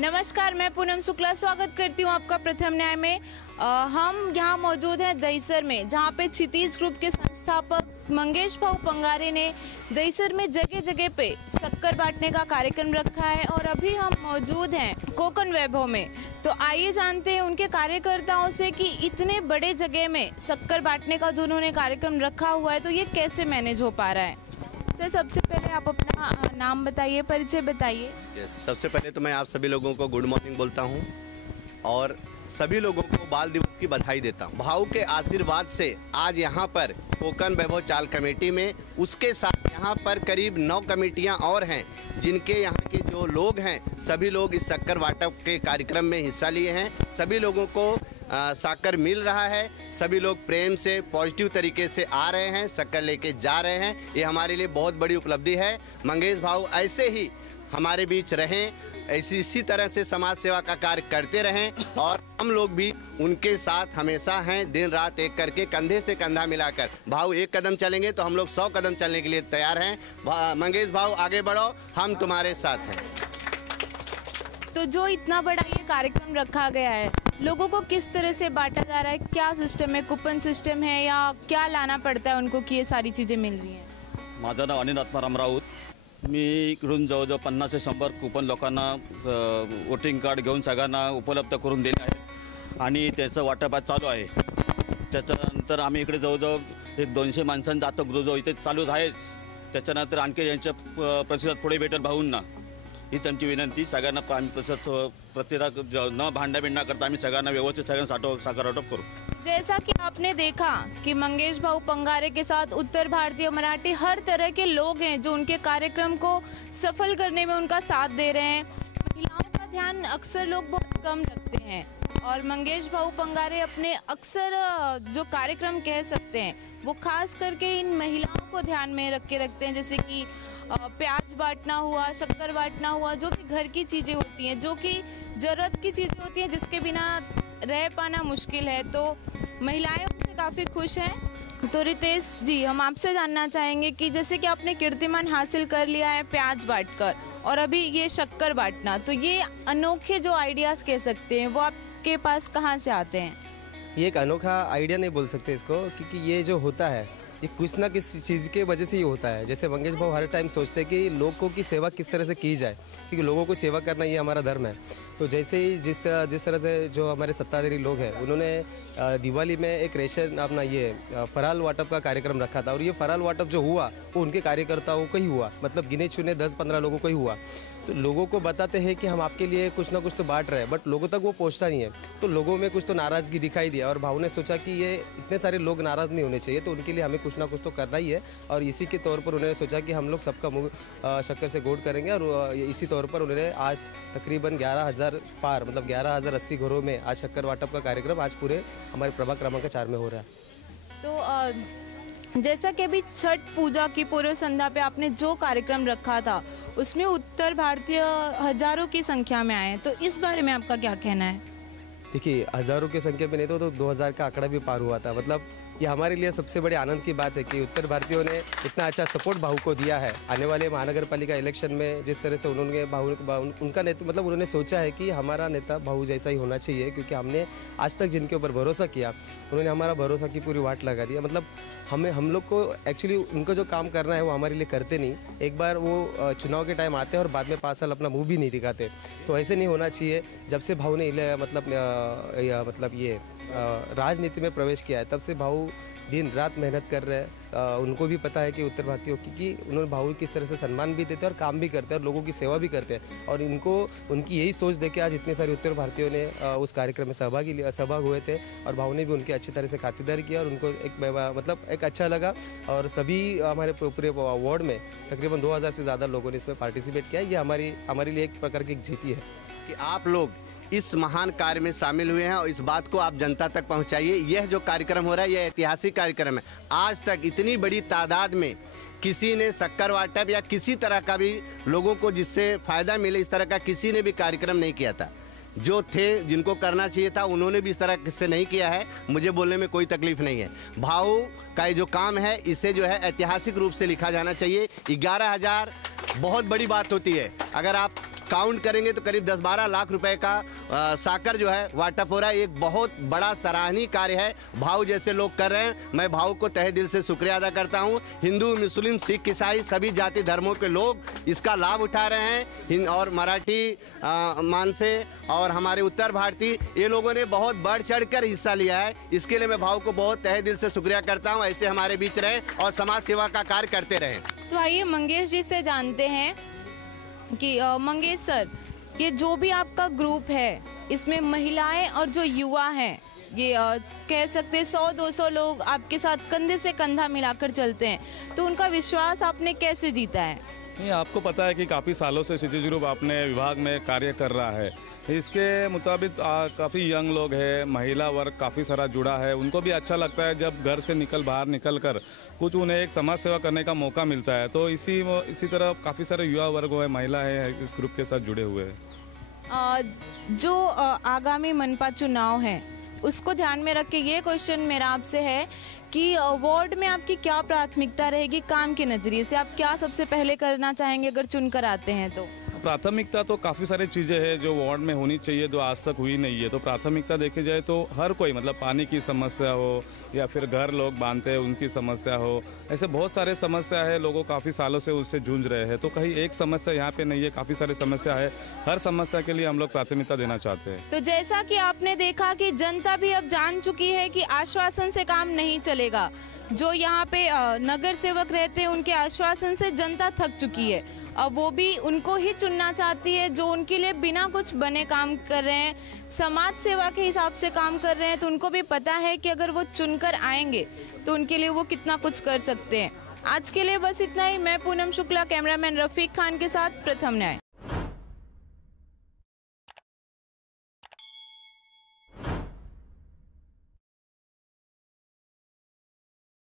नमस्कार, मैं पूनम शुक्ला स्वागत करती हूँ आपका प्रथम न्याय में। हम यहाँ मौजूद हैं दहीसर में, जहाँ पे क्षितिज ग्रुप के संस्थापक मंगेश भाऊ पंगारे ने दहीसर में जगह जगह पे शक्कर बांटने का कार्यक्रम रखा है और अभी हम मौजूद हैं कोकण वैभव में। तो आइए जानते हैं उनके कार्यकर्ताओं से कि इतने बड़े जगह में शक्कर बांटने का जो उन्होंने कार्यक्रम रखा हुआ है तो ये कैसे मैनेज हो पा रहा है। सर, सबसे पहले आप अपना नाम बताइए, परिचय बताइए। सबसे पहले तो मैं आप सभी लोगों को गुड मॉर्निंग बोलता हूं और सभी लोगों को बाल दिवस की बधाई देता हूं। भाऊ के आशीर्वाद से आज यहां पर कोकण वैभव चाल कमेटी में, उसके साथ यहां पर करीब 9 कमेटियां और हैं जिनके यहां के जो लोग हैं सभी लोग इस शक्कर वाटप के कार्यक्रम में हिस्सा लिए हैं। सभी लोगों को शक्कर मिल रहा है, सभी लोग प्रेम से पॉजिटिव तरीके से आ रहे हैं, शक्कर लेके जा रहे हैं। ये हमारे लिए बहुत बड़ी उपलब्धि है। मंगेश भाऊ ऐसे ही हमारे बीच रहें, इसी तरह से समाज सेवा का कार्य करते रहें और हम लोग भी उनके साथ हमेशा हैं, दिन रात एक करके कंधे से कंधा मिलाकर। भाऊ एक कदम चलेंगे तो हम लोग 100 कदम चलने के लिए तैयार हैं। मंगेश भाऊ आगे बढ़ो, हम तुम्हारे साथ हैं। तो जो इतना बड़ा ये कार्यक्रम रखा गया है, लोगों को किस तरह से बांटा जा रहा है, क्या सिस्टम है, कूपन सिस्टम है या क्या लाना पड़ता है उनको कि ये सारी चीज़ें मिल रही हैं? माझं नाव अनिल आत्माराम राऊत। मी इकडून जवळजवळ 50 ते 100 कूपन लोकांना वोटिंग कार्ड घेऊन सगळ्यांना उपलब्ध करून दिले आहे आणि त्याचं वाटप चालू आहे। त्याच्यानंतर आम्ही इकडे जवळजवळ एक 200 माणसांचा आता जो इथे चालू आहेच। त्याच्यानंतर आणखी यांच्या प्रतिसाद पुढे भेटेल भाऊंना, ही त्यांची विनंती। सगळ्यांना प्रतिसाद न भांडा करता आम्ही सगळ्यांना व्यवस्थित सगळ्यांना साखर वाटप करू। जैसा कि आपने देखा कि मंगेश भाऊ पंगारे के साथ उत्तर भारतीय मराठी हर तरह के लोग हैं जो उनके कार्यक्रम को सफल करने में उनका साथ दे रहे हैं। महिलाओं का ध्यान अक्सर लोग बहुत कम रखते हैं और मंगेश भाऊ पंगारे अपने अक्सर जो कार्यक्रम कह सकते हैं वो खास करके इन महिलाओं को ध्यान में रख के रखते हैं, जैसे कि प्याज बांटना हुआ, शक्कर बांटना हुआ, जो कि घर की चीज़ें होती हैं, जो कि ज़रूरत की चीज़ें होती हैं, जिसके बिना रह पाना मुश्किल है। तो महिलाएं उनसे काफ़ी खुश हैं। तो रितेश जी, हम आपसे जानना चाहेंगे कि जैसे कि आपने कीर्तिमान हासिल कर लिया है प्याज बांटकर और अभी ये शक्कर बांटना, तो ये अनोखे जो आइडियाज़ कह सकते हैं वो आपके पास कहाँ से आते हैं? ये एक अनोखा आइडिया नहीं बोल सकते इसको, क्योंकि ये जो होता है ये कुछ ना किसी चीज़ के वजह से ये होता है। जैसे मंगेश भाऊ हर टाइम सोचते हैं कि लोगों की सेवा किस तरह से की जाए, क्योंकि लोगों को सेवा करना ये हमारा धर्म है। तो जैसे ही जिस तरह से जो हमारे सत्ताधारी लोग हैं उन्होंने दिवाली में एक रेशन अपना ये फराल वाटप का कार्यक्रम रखा था और ये फराल वाटप जो हुआ वो उनके कार्यकर्ताओं को ही हुआ, मतलब गिने चुने 10-15 लोगों को ही हुआ। तो लोगों को बताते हैं कि हम आपके लिए कुछ ना कुछ तो बांट रहे हैं, बट लोगों तक वो पहुंचता नहीं है। तो लोगों में कुछ तो नाराज़गी दिखाई दिया और भाऊ ने सोचा कि ये इतने सारे लोग नाराज़ नहीं होने चाहिए, तो उनके लिए हमें कुछ ना कुछ तो करना ही है। और इसी के तौर पर उन्होंने सोचा कि हम लोग सबका मुँह शक्कर से गोड करेंगे और इसी तौर पर उन्होंने आज तकरीबन 11,000 पार, मतलब 11,080 घरों में आज शक्कर वाटप का कार्यक्रम आज पूरे हमारे प्रभाग क्रमांक 4 में हो रहा है। तो जैसा कि अभी छठ पूजा की पूर्व संध्या पे आपने जो कार्यक्रम रखा था उसमें उत्तर भारतीय हजारों की संख्या में आए हैं, तो इस बारे में आपका क्या कहना है? देखिए, हज़ारों की संख्या में नहीं तो 2000 का आंकड़ा भी पार हुआ था। मतलब ये हमारे लिए सबसे बड़े आनंद की बात है कि उत्तर भारतीयों ने इतना अच्छा सपोर्ट भाऊ को दिया है। आने वाले महानगर पालिका इलेक्शन में जिस तरह से उन्होंने उनका नेता, मतलब उन्होंने सोचा है कि हमारा नेता भाऊ जैसा ही होना चाहिए, क्योंकि हमने आज तक जिनके ऊपर भरोसा किया उन्होंने हमारा भरोसा की पूरी वाट लगा दिया। मतलब हम लोग को एक्चुअली उनको जो काम करना है वो हमारे लिए करते नहीं, एक बार वो चुनाव के टाइम आते हैं और बाद में 5 साल अपना मुँह भी नहीं दिखाते। तो ऐसे नहीं होना चाहिए। जब से भाऊ ने मतलब ये राजनीति में प्रवेश किया है तब से भाऊ दिन रात मेहनत कर रहे हैं। उनको भी पता है कि उत्तर भारतीयों की उन्होंने भाऊ किस तरह से सम्मान भी देते हैं और काम भी करते हैं और लोगों की सेवा भी करते हैं। और इनको उनकी यही सोच देके आज इतने सारे उत्तर भारतीयों ने उस कार्यक्रम में सहभाग हुए थे और भाऊ ने भी उनकी अच्छी तरह से खातिरदारी किया और उनको एक अच्छा लगा। और सभी हमारे पूरे वार्ड में तकरीबन 2000 से ज़्यादा लोगों ने इसमें पार्टिसिपेट किया। ये हमारे लिए एक प्रकार की एक जीत है कि आप लोग इस महान कार्य में शामिल हुए हैं और इस बात को आप जनता तक पहुंचाइए। यह जो कार्यक्रम हो रहा है यह ऐतिहासिक कार्यक्रम है। आज तक इतनी बड़ी तादाद में किसी ने शक्कर वाटप या किसी तरह का भी लोगों को जिससे फ़ायदा मिले इस तरह का किसी ने भी कार्यक्रम नहीं किया था। जो थे जिनको करना चाहिए था उन्होंने भी इस तरह से नहीं किया है। मुझे बोलने में कोई तकलीफ नहीं है। भाऊ का जो काम है इसे जो है ऐतिहासिक रूप से लिखा जाना चाहिए। 11,000 बहुत बड़ी बात होती है। अगर आप काउंट करेंगे तो करीब 10-12 लाख रुपए का साकर जो है वाटापोरा एक बहुत बड़ा सराहनीय कार्य है भाऊ जैसे लोग कर रहे हैं। मैं भाऊ को तहे दिल से शुक्रिया अदा करता हूँ। हिंदू, मुस्लिम, सिख, ईसाई सभी जाति धर्मों के लोग इसका लाभ उठा रहे हैं और मराठी मानसे और हमारे उत्तर भारतीय ये लोगों ने बहुत बढ़ चढ़ कर हिस्सा लिया है। इसके लिए मैं भाऊ को बहुत तहे दिल से शुक्रिया करता हूँ। ऐसे हमारे बीच रहे और समाज सेवा का कार्य करते रहें। तो आइए मंगेश जी से जानते हैं कि मंगेश सर, ये जो भी आपका ग्रुप है इसमें महिलाएं और जो युवा हैं ये कह सकते हैं 100-200 लोग आपके साथ कंधे से कंधा मिलाकर चलते हैं, तो उनका विश्वास आपने कैसे जीता है? नहीं, आपको पता है कि काफ़ी सालों से क्षितिज ग्रुप अपने विभाग में कार्य कर रहा है। इसके मुताबिक काफ़ी यंग लोग हैं, महिला वर्ग काफ़ी सारा जुड़ा है। उनको भी अच्छा लगता है जब घर से बाहर निकल कर कुछ उन्हें एक समाज सेवा करने का मौका मिलता है। तो इसी तरह काफ़ी सारे युवा वर्ग है, महिलाएं हैं इस ग्रुप के साथ जुड़े हुए हैं। जो आगामी मनपा चुनाव हैं उसको ध्यान में रख के ये क्वेश्चन मेरा आपसे है कि वार्ड में आपकी क्या प्राथमिकता रहेगी? काम के नज़रिए से आप क्या सबसे पहले करना चाहेंगे अगर चुनकर आते हैं तो? प्राथमिकता तो काफ़ी सारी चीज़ें हैं जो वार्ड में होनी चाहिए जो आज तक हुई नहीं है। तो प्राथमिकता देखी जाए तो हर कोई मतलब पानी की समस्या हो या फिर घर लोग बांधते हैं उनकी समस्या हो, ऐसे बहुत सारे समस्या है। लोगों काफ़ी सालों से उससे जूझ रहे हैं। तो कहीं एक समस्या यहाँ पे नहीं है, काफ़ी सारी समस्या है। हर समस्या के लिए हम लोग प्राथमिकता देना चाहते हैं। तो जैसा कि आपने देखा कि जनता भी अब जान चुकी है कि आश्वासन से काम नहीं चलेगा। जो यहाँ पे नगर सेवक रहते हैं उनके आश्वासन से जनता थक चुकी है। अब वो भी उनको ही चुनना चाहती है जो उनके लिए बिना कुछ बने काम कर रहे हैं, समाज सेवा के हिसाब से काम कर रहे हैं। तो उनको भी पता है कि अगर वो चुनकर आएंगे तो उनके लिए वो कितना कुछ कर सकते हैं। आज के लिए बस इतना ही। मैं पूनम शुक्ला, कैमरामैन रफीक खान के साथ प्रथम न्याय।